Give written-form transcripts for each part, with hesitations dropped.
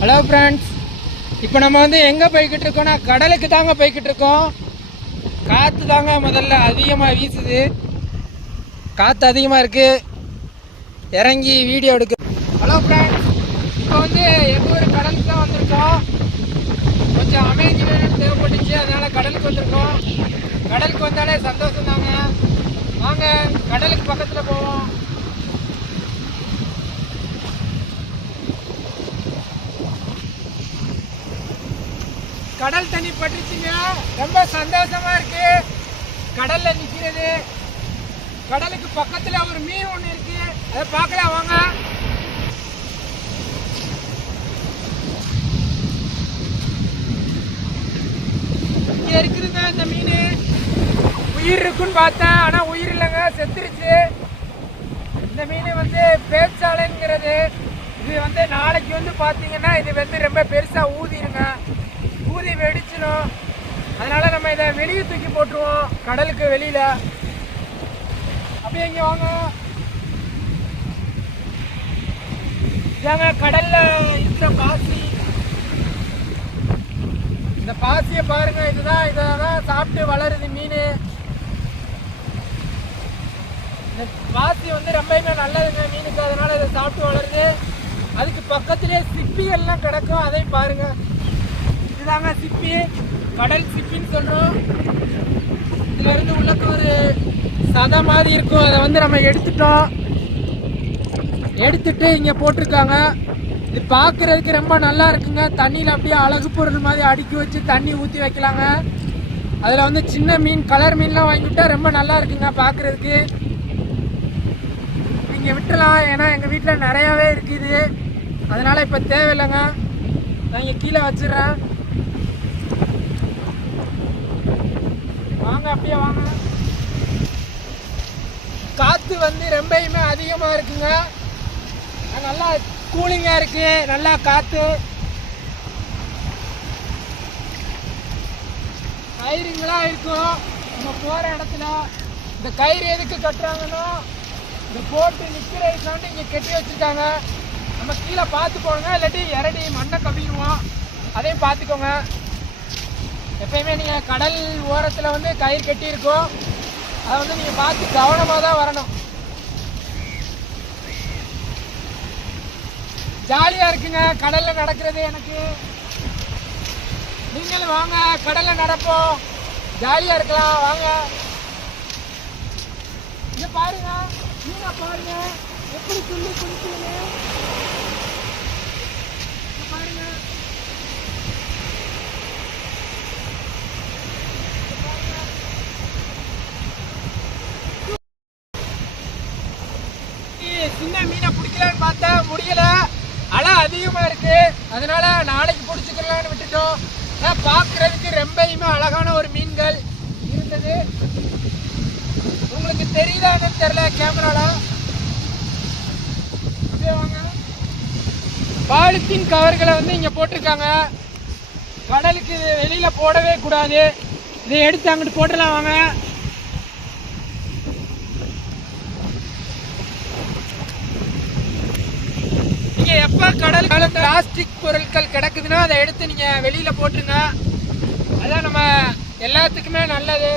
Hello friends, இப்போ நம்ம வந்து எங்கே போய்கிட்டு இருக்கோம்னா கடலுக்கு தாங்க போய்கிட்டு இருக்கோம். காற்று தாங்க முதல்ல அதிகமாக வீசுது, காற்று அதிகமாக இருக்குது. இறங்கி வீடியோ எடுக்க. ஹலோ ஃப்ரெண்ட்ஸ், இப்போ வந்து எங்கள் ஊர் கடலுக்கு தான் வந்திருக்கோம். கொஞ்சம் அமைதி வேணும்னு தேவைப்பட்டுச்சு, அதனால் கடலுக்கு வந்திருக்கோம். கடலுக்கு வந்தாலே சந்தோஷம் தாங்க. வாங்க கடலுக்கு பக்கத்தில் போவோம். கடல் தண்ணி பட்டுச்சுங்க, ரொம்ப சந்தோஷமா இருக்கு. கடல்ல நிக்கிறது, கடலுக்கு பக்கத்துல ஒரு மீன் ஒண்ணு இருக்கு, அதை பார்க்கலாம் வாங்க. இங்க இருக்குதுங்க இந்த மீன். உயிர் இருக்குன்னு பார்த்தேன், ஆனா உயிர் இல்லைங்க, செத்துருச்சு. இந்த மீன் வந்து பேச்சாலைங்கிறது. இது வந்து நாளைக்கு வந்து பாத்தீங்கன்னா இது வந்து ரொம்ப பெருசா ஊதிருங்க, ஊதி வெடிச்சிடும். அதனால நம்ம இதை வெளியே தூக்கி போட்டுருவோம், கடலுக்கு வெளியில. அப்படியே இங்க வாங்க. இதாங்க கடல்ல இருக்கிற பாசி. இந்த பாசியை பாருங்க, இதான் சாப்பிட்டு வளருது மீன். இந்த பாசி வந்து ரொம்பவுமே நல்லதுங்க மீனுக்கு, அதனால இதை சாப்பிட்டு வளருது. அதுக்கு பக்கத்திலே சிப்பிகள்லாம் கிடக்கும், அதையும் பாருங்க. இதுதாங்க சிப்பி, கடல் சிப்பின்னு சொல்றோம். இதுல இருந்து உள்ளக்க ஒரு சதை மாதிரி இருக்கும், அதை வந்து நம்ம எடுத்துட்டு இங்க போட்டிருக்காங்க. இது பார்க்கறதுக்கு ரொம்ப நல்லா இருக்குங்க. தண்ணியில அப்படியே அழகு பொருள் மாதிரி அடுக்கி வச்சு தண்ணி ஊற்றி வைக்கலாங்க. அதுல வந்து சின்ன மீன், கலர் மீன்லாம் வாங்கிவிட்டா ரொம்ப நல்லா இருக்குங்க பார்க்கறதுக்கு. நீங்க விட்டுலாம், ஏன்னா எங்க வீட்டில் நிறையாவே இருக்குது, அதனால இப்போ தேவையில்லைங்க. நான் இங்கே கீழே வச்சிடுறேன். வாங்க அப்படியே வாங்க. காற்று வந்து ரொம்பயுமே அதிகமாக இருக்குங்க, நல்லா கூலிங்காக இருக்கு, நல்லா காற்று. கயிறுங்களா இருக்கும் நம்ம போகிற இடத்துல. இந்த கயிறு எதுக்கு கட்டுறாங்கன்னா, இந்த போட்டு நிற்கிறதுக்காண்டி இங்கே கட்டி வச்சுருக்காங்க. நம்ம கீழே பார்த்து போங்க, இல்லாட்டி இறடி மண்ணை கவிடுவோம், அதையும் பார்த்துக்கோங்க. எப்பயுமே நீங்கள் கடல் ஓரத்தில் வந்து கயிறு கட்டி இருக்கும், அதை வந்து நீங்கள் பார்த்து கவனமாக தான் வரணும். ஜாலியாக இருக்குங்க கடலில் நடக்கிறது எனக்கு. நீங்களும் வாங்க, கடலில் நடப்போம், ஜாலியாக இருக்கலாம் வாங்க. இங்கே பாருங்க, நீங்க பாருங்க எப்படி சொல்லி குடிச்சுன்னு பாருங்க. சின்ன மீனை பிடிக்கலான்னு பார்த்தா முடியல, அலை அதிகமா இருக்கு. அதனால நாளைக்கு பிடிச்சிக்கலான்னு விட்டுட்டோம். பார்க்கறதுக்கு ரொம்பயுமே அழகான ஒரு மீன்கள் இருந்தது. உங்களுக்கு தெரியுதான்னு தெரியல கேமரால. அப்படியே வாங்க. பாலித்தீன் கவர்களை வந்து இங்க போட்டிருக்காங்க. கடலுக்கு வெளியில போடவே கூடாது, இதை எடுத்து அங்கிட்டு போட்டுலாம் வாங்க. நீங்க எப்ப கடல் பிளாஸ்டிக் பொருட்கள் கிடக்குதுன்னா அதை எடுத்து நீங்க வெளியில போட்டுருங்க, அதான் நம்ம எல்லாத்துக்குமே நல்லது.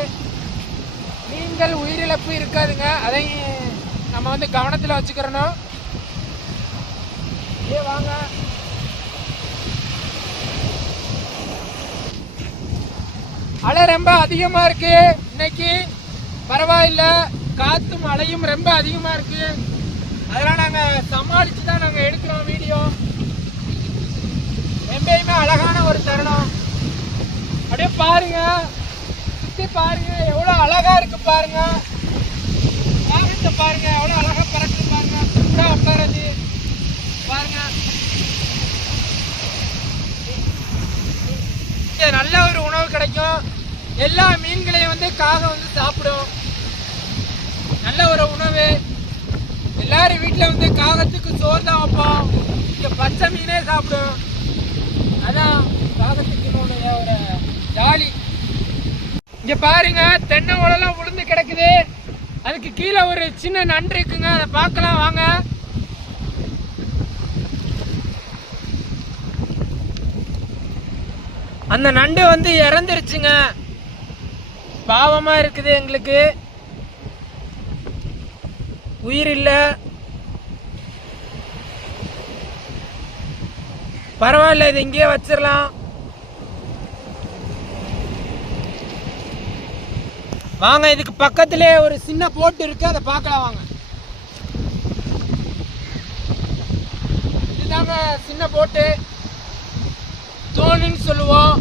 மீன்கள் உயிரிழப்பு இருக்காதுங்க, அதையும் நம்ம வந்து கவனத்தில் வச்சுக்கிறணும். வாங்க. அலை ரொம்ப அதிகமா இருக்கு இன்னைக்கு, பரவாயில்ல. காத்தும் அலையும் ரொம்ப அதிகமா இருக்கு, அதெல்லாம் நாங்க சமாளிச்சு தான் நாங்க எடுக்கிறோம் வீடியோ. ரொம்பயுமே அழகான ஒரு தருணம். அப்படியே பாருங்க, சுத்தி பாருங்க, எவ்வளவு அழகா இருக்கு பாருங்க. வாகனத்தை பாருங்க, எவ்வளவு அழகா பறக்குது பாருங்க. கூட உட்காரது பாருங்க. நல்ல ஒரு உணவு கிடைக்கும். எல்லா மீன்களையும் வந்து காகம் வந்து சாப்பிடும், நல்ல ஒரு உணவு. எல்லாரும் வீட்டுல வந்து காகத்துக்கு சோறு தான் வைப்போம், இங்க பச்சை மீனே சாப்பிடும். அதான் காகத்துக்கு ஒரு ஜாலி. இங்க பாருங்க, தென்னை ஓலெல்லாம் உளுந்து கிடக்குது, அதுக்கு கீழே ஒரு சின்ன நண்டு இருக்குங்க, அதை பார்க்கலாம் வாங்க. அந்த நண்டு வந்து இறந்துருச்சுங்க. பாவமா இருக்குது எங்களுக்கு, உயிர் இல்லை. பரவாயில்ல, இது இங்கேயே வச்சிடலாம். வாங்க, இதுக்கு பக்கத்திலே ஒரு சின்ன போட்டு இருக்கு, அதை பார்க்கலாம் வாங்க. இதுதாங்க சின்ன போட்டு, தோணின்னு சொல்லுவோம்.